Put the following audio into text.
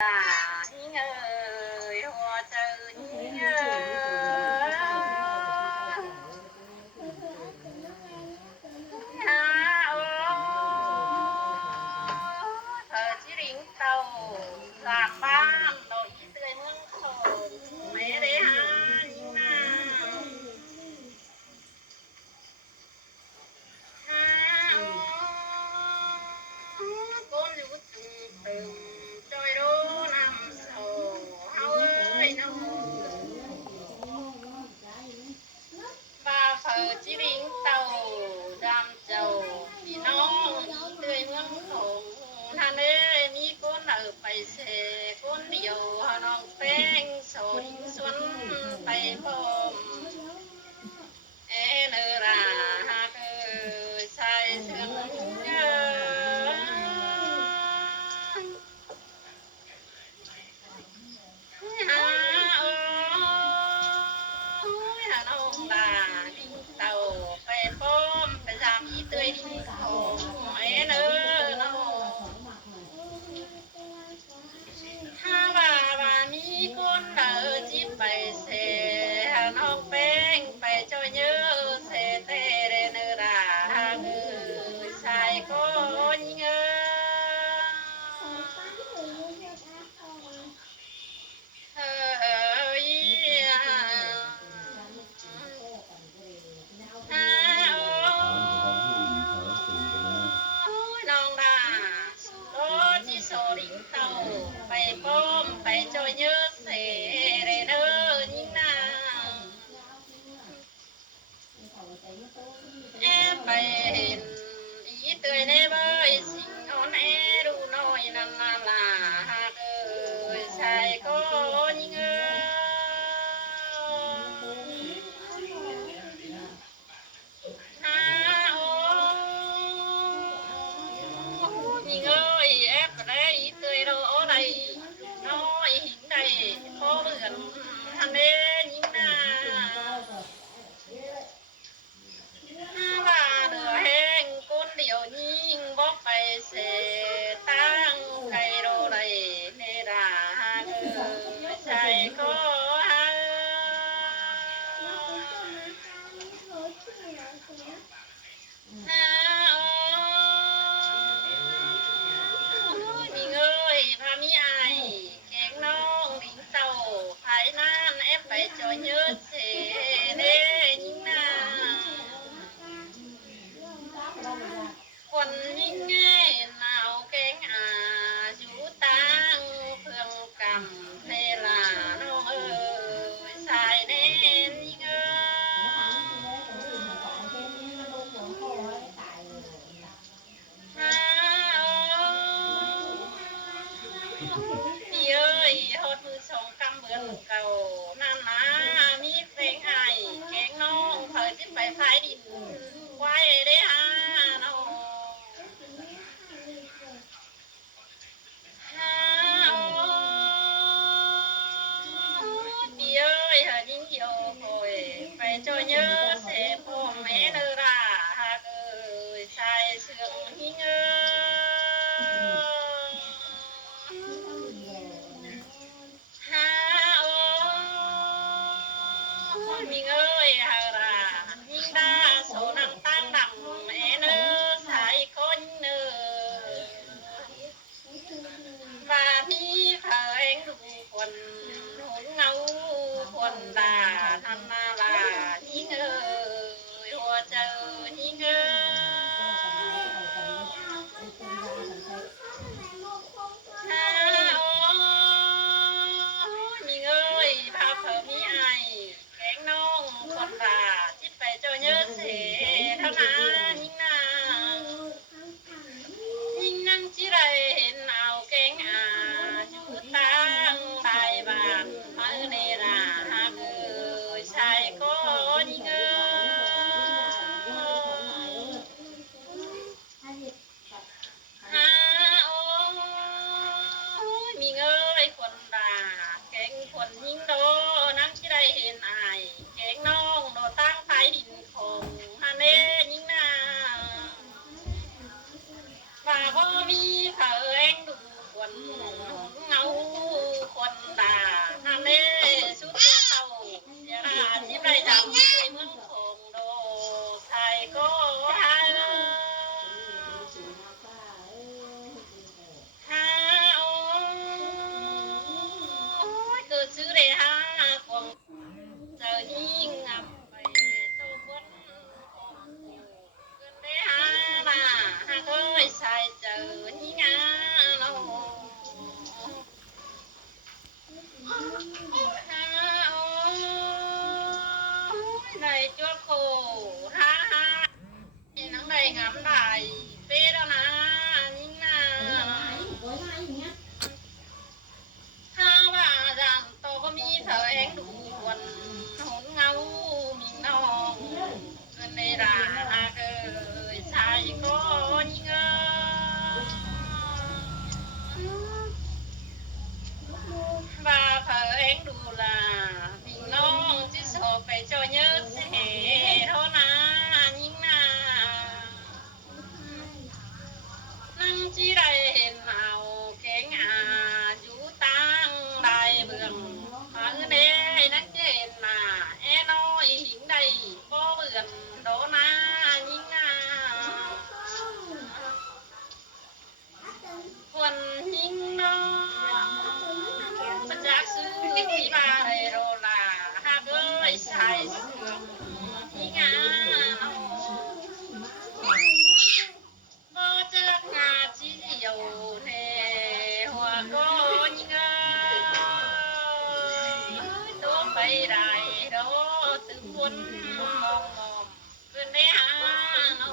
Nhím ơi hoa trừ nhím ơi thờ chỉ riêng tàu làm ban đội tươi mương thổ mẹ để ha nhím nào con lưu từng từng trôi đô nằm sầu hao ơi nó và phở chỉ riêng tàu đam chầu thì nó tươi mương thổท่านเอ้ยมีคนเอาไปเสคนเดียวน้องแป้งโสดินสวนไปพร้อมเอเนอราหากใส่เสื้อเงาน้องตาดิ้งเต่าไปพร้อมไปทำอีเตยดิ้งของเอเนอน้องถ้าว่ามีคนเดินจิ้มไปเสน้องแป้งไปจอยเยอะเสเตเรเนราใส่คนเงาเฮ้ยน้องดาโลจิโซลิงเต่าไปป้อมไปจอยเยอะเสเรเนอยิ่งนาไปเห็นอีเตยในเบยสิ่งอ่อนแอดูน้อยนั่นนาลาหากใส่ก็ยิ่งยิ่งแอบไปอีเตยเราอะไรน้อยหิงใดพอเหมือนทันเดยิ่งนาว่าเดือแห้งก้นเดียวยิ่งบอกไปเสตั้งไกลโรไรเนราใช่ก็มีเงยพามีไอแกงน้องดิ้งเต่าภายน้ำแอบไปจอยเยอะเสเด้ยิ่งนาคนยิ่งง่ายหนาวแกงอยู่ตังเพื่องกำเทลาน้องสายเน้นยิ่งพี่ฮอดมือสองกำเบือนเก่านั่นนะมีเพลงไอแกงน้องเผยที่ไปพายดินไว้ได้น้องพี่ยิ่งเหี่ยวคอยไปจอยเยอะเสพพ่อแม่เนราหากใส่เสื้อหิ้งมีเงยฮารายิ่งดาโซนังตั้งดำเอเนอสายคนเนอว่ามีเผยดูคนหุนเงาคนดาทันนาลายิ่งหัวเจอยิ่งมีเงยพาเผยมีไอแกงน้องคนดาจิตไปเจอเยอะเสเท่านั้นยิ่งนายิ่งนั่งจิไรเห็นเอาแกงอยู่ตั้งได้บ้านมาเนราใช่ก็ยิ่งมีเงยคนด่าแกงคนยิ่งโดนั่งที่ได้เห็นอายแกงน้องโดตั้งไฟดินของฮันเน่ยิ่งนาว่าพ่อมีเขาเองดูคนเงา ในจัวโคฮานังใดงามใดเปแล้วนะนิ่งนาถ้าว่าดังโตก็มีเธอเองดูวนหุนเงามีน้องเงินในราเกยชายก็ยิ่งว่าเธอเองดูล่ะมีน้องที่โสไปเจ้าเยอะเสเท่านายิ่งนานั่งจีไรเห็นเอาแข็งอยู่ตั้งได้เบื้องเด้นั่งเจนมาน้อยหิงใดบ่เบื่อนโดนายิ่งนาคนยิ่งน้องประจักษ์ซื้อที่มาให้โรลาหากเอ้ยใส่เสื้อยิ่งงาบ่เจองาจีเดียวแท้หัวก็ยิ่งโตไปได้โดตึงคนมองขึ้นได้หาเอา